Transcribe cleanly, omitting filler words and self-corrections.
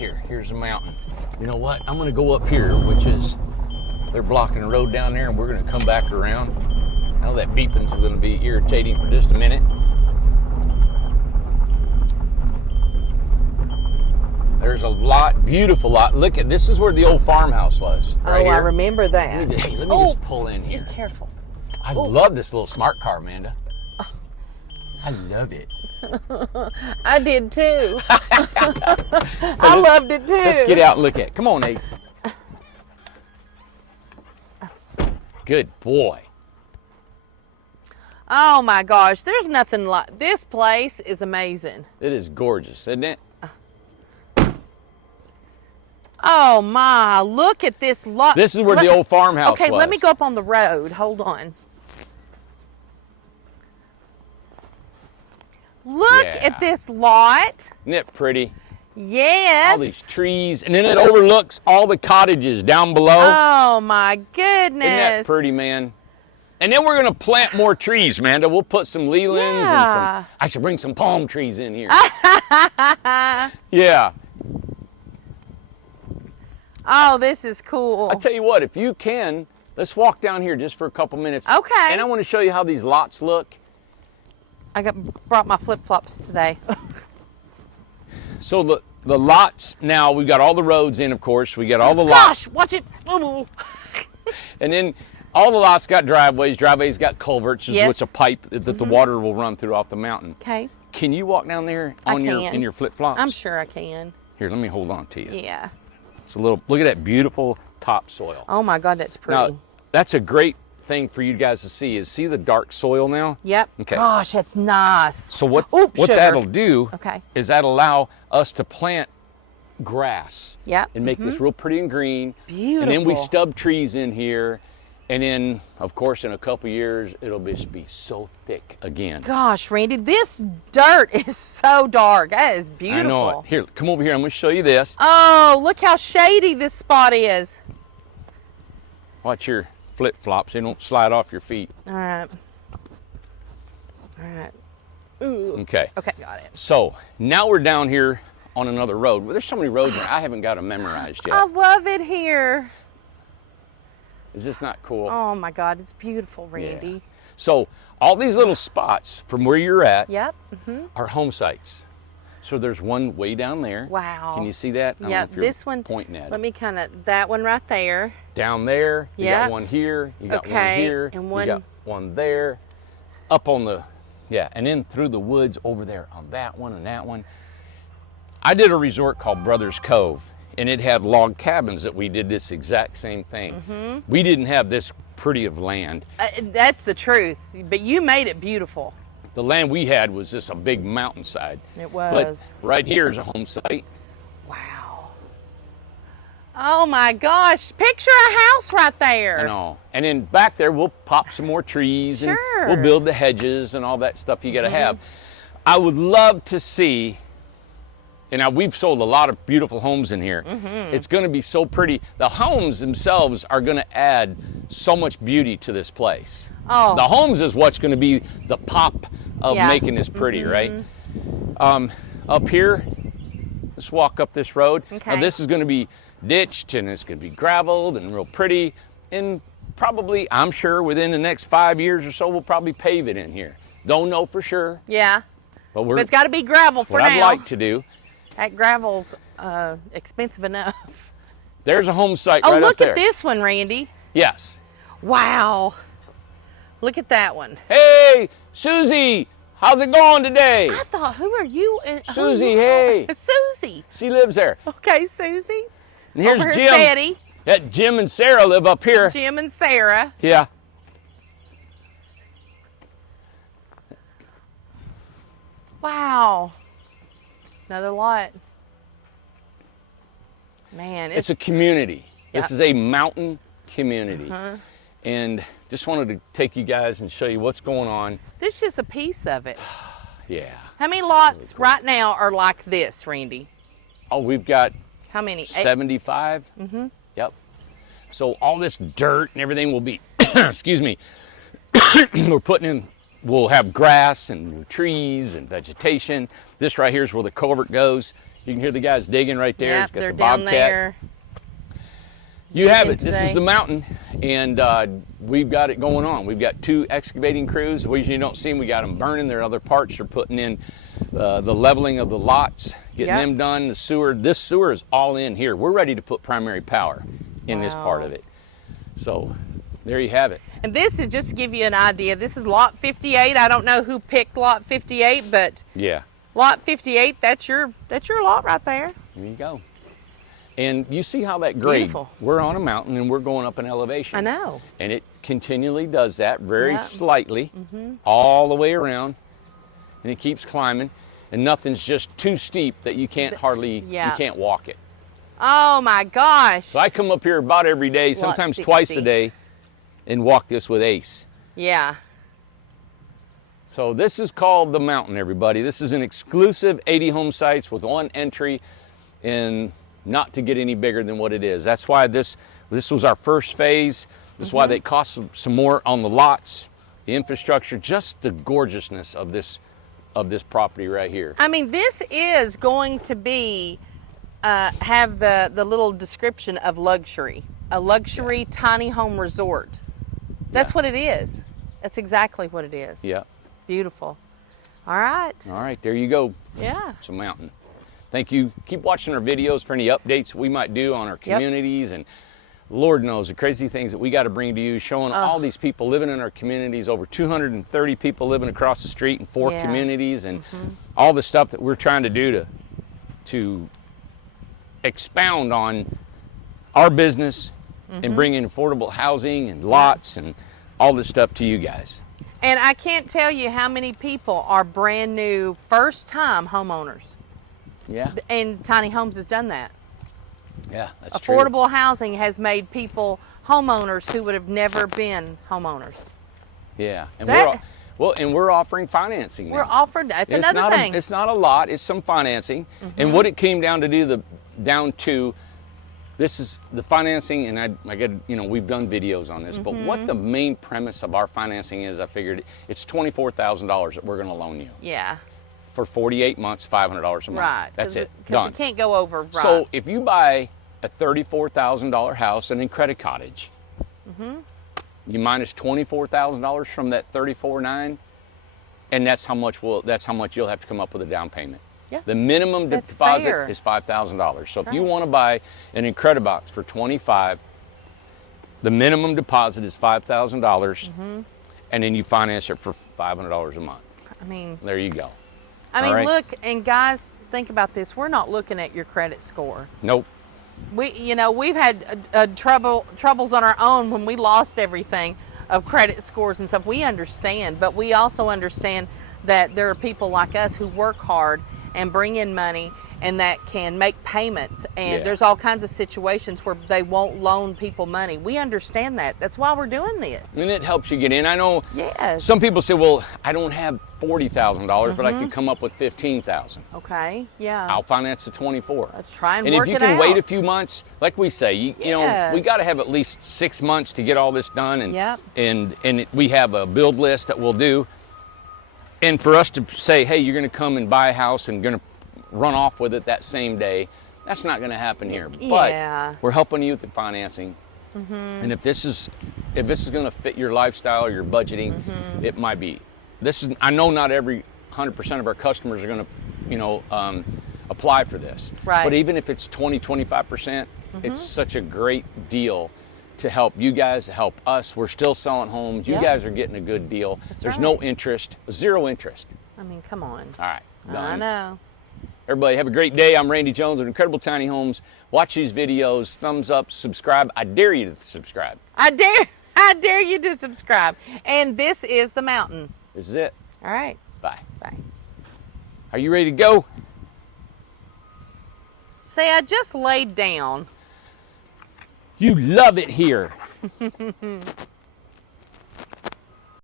here. Here's the mountain. You know what? I'm gonna go up here, which is, they're blocking the road down there, and we're gonna come back around. I know that beeping's gonna be irritating for just a minute. There's a lot, beautiful lot. Look at, this is where the old farmhouse was. Right here. I remember that. Hey, let me just pull in here. Be careful. I love this little smart car, Amanda. I love it. I did too. I loved it too. Let's get out and look at it. Come on, Ace. Good boy. Oh my gosh, there's nothing like this place is amazing. It is gorgeous, isn't it? Oh my, look at this lot. This is where the old farmhouse was. Okay, let me go up on the road. Hold on. Look at this lot. Isn't it pretty? Yes. All these trees, and then it overlooks all the cottages down below. Oh my goodness. Isn't that pretty, man? And then we're gonna plant more trees, Amanda. We'll put some lealands and some, I should bring some palm trees in here. Yeah. Oh, this is cool. I tell you what, if you can, let's walk down here just for a couple minutes. Okay. And I want to show you how these lots look. I brought my flip-flops today. So the lots now, we've got all the roads in, of course. We got all the lots. lots. Gosh, watch it. And then all the lots got driveways. Driveways got culverts, Yes. which is a pipe that the water will run through off the mountain. Okay. Can you walk down there on in your flip-flops? I'm sure I can. Here, let me hold on to you. Yeah. It's a little, look at that beautiful topsoil. Oh my God, that's pretty. Now, that's a great thing for you guys to see the dark soil now? Yep. Okay. Gosh, that's nice. So what sugar. that'll do Okay. is that allow us to plant grass. Yep. And make this real pretty and green. Beautiful. And then we stub trees in here. And then, of course, in a couple years, it'll just be so thick again. Gosh, Randy, this dirt is so dark. That is beautiful. I know it. Here, come over here. I'm going to show you this. Oh, look how shady this spot is. Watch your flip-flops. They don't slide off your feet. All right. All right. Ooh. Okay. Okay, got it. So now we're down here on another road. Well, there's so many roads I haven't got them memorized yet. I love it here. Is this not cool? Oh my God, it's beautiful, Randy. Yeah. So all these little spots from where you're at Yep. are home sites. So there's one way down there. Wow. Can you see that? I don't know Yeah, if you're this one. pointing at Let it. me kind of, that one right there. Down there, you Yeah. got one here, you got one Okay, here, and you one- got one there, up on the, and then through the woods over there on that one and that one. I did a resort called Brothers Cove, and it had log cabins that we did this exact same thing. We didn't have this pretty of land. That's the truth, but you made it beautiful. The land we had was just a big mountainside. It was. But right here is a home site. Wow. Oh my gosh, picture a house right there. I know. And then back there, we'll pop some more trees and Sure. we'll build the hedges and all that stuff you got to have. I would love to see, and now we've sold a lot of beautiful homes in here. It's going to be so pretty. The homes themselves are going to add so much beauty to this place. Oh. The homes is what's going to be the pop of Yeah. making this pretty, right? Up here, let's walk up this road. Okay. Now this is going to be ditched and it's going to be gravelled and real pretty. And probably, I'm sure, within the next 5 years or so, we'll probably pave it in here. Don't know for sure, Yeah, but but it's got to be gravel for what now. I'd like to do. That gravel's expensive enough. There's a home site Oh, right look up there. at this one, Randy. Yes. Wow. Look at that one. Hey, Susie, how's it going today? I thought, who are you? Who are Susie, you? hey. Susie. She lives there. Okay, Susie. And here's Over Jim. Betty, Yeah, Jim and Sarah live up here. Jim and Sarah. Yeah. Wow. Another lot. Man, It's a community. This Yeah. is a mountain community. And just wanted to take you guys and show you what's going on. this is just a piece of it. Yeah. How many lots right now are like this, Randy? Oh, we've got How many? 75. Yep. So all this dirt and everything will be, excuse me, we're putting in we'll have grass and trees and vegetation. This right here is where the culvert goes. You can hear the guys digging right there. Yeah, It's got they're the down bobcat. there. You have it. Today. This is the mountain, and we've got it going on. We've got 2 excavating crews. We usually don't see them. We got them burning. There are other parts. They're putting in the leveling of the lots, getting them done. The sewer. This sewer is all in here. We're ready to put primary power in this part of it. So there you have it. And this is just to give you an idea. This is lot 58. I don't know who picked lot 58, but Yeah. lot 58, that's your lot right there. There you go. And you see how that grade, Beautiful. we're on a mountain and we're going up an elevation. I know. And it continually does that very Yeah. slightly all the way around. And it keeps climbing. And nothing's just too steep that you can't you can't walk it. Oh my gosh. So I come up here about every day, sometimes twice 60. a day, and walk this with Ace. Yeah. So this is called the mountain, everybody. This is an exclusive 80 home sites with 1 entry, and not to get any bigger than what it is. That's why this was our first phase. That's why they cost some more on the lots, the infrastructure, just the gorgeousness of this property right here. I mean, this is going to be have the little description of luxury, a luxury tiny home resort. That's what it is. That's exactly what it is. Yeah. Beautiful. All right. All right, there you go. Yeah. It's a mountain. Thank you. Keep watching our videos for any updates we might do on our communities, and Lord knows the crazy things that we got to bring to you, showing all these people living in our communities, over 230 people living across the street in 4 communities, and all the stuff that we're trying to do to expound on our business and bring in affordable housing and lots and all this stuff to you guys. And I can't tell you how many people are brand new, first time homeowners. Yeah. And Tiny Homes has done that. Yeah, that's true. Affordable housing has made people homeowners who would have never been homeowners. Yeah. And That- we're offering financing now. We're offered, that's another thing. It's not a lot, it's some financing. And what it came down to this is the financing, and I get, we've done videos on this, but what the main premise of our financing is, I figured it's $24,000 that we're going to loan you Yeah. for 48 months, $500 a month. Right. That's it. Because Done. we can't go over, right. So if you buy a $34,000 house and in credit cottage, you minus $24,000 from that $34,900, and that's how much you'll have to come up with a down payment. Yeah. The minimum That's deposit fair. is $5,000. So if you Right. want to buy an Incredibox for $25,000, the minimum deposit is $5,000, and then you finance it for $500 a month. I mean, There you go. I All right. look, and guys, think about this. We're not looking at your credit score. Nope. We've had troubles on our own when we lost everything of credit scores and stuff. We understand, but we also understand that there are people like us who work hard and bring in money and that can make payments, and Yeah. there's all kinds of situations where they won't loan people money. We understand that. That's why we're doing this. And it helps you get in. I know Yes. some people say, well, I don't have $40,000, but I could come up with $15,000. Okay. Yeah. I'll finance the 24. Let's try and And work if you it can out. wait a few months, like we say, we Yes. got to have at least 6 months to get all this done, and Yep. and we have a build list that we'll do. And for us to say, hey, you're going to come and buy a house and going to run off with it that same day, that's not going to happen here. Yeah. But we're helping you with the financing. And if this is going to fit your lifestyle or your budgeting, it might be. I know not every 100% of our customers are going to, apply for this. Right. But even if it's 20-25%, it's such a great deal to help you guys, to help us. We're still selling homes. You Yeah. guys are getting a good deal. There's right. no interest, 0 interest. I mean, come on. All right, I done. know. Everybody have a great day. I'm Randy Jones with Incredible Tiny Homes. Watch these videos, thumbs up, subscribe. I dare you to subscribe. I dare you to subscribe. And this is the mountain. This is it. All right. Bye. Bye. Are you ready to go? Say, I just laid down. You love it here.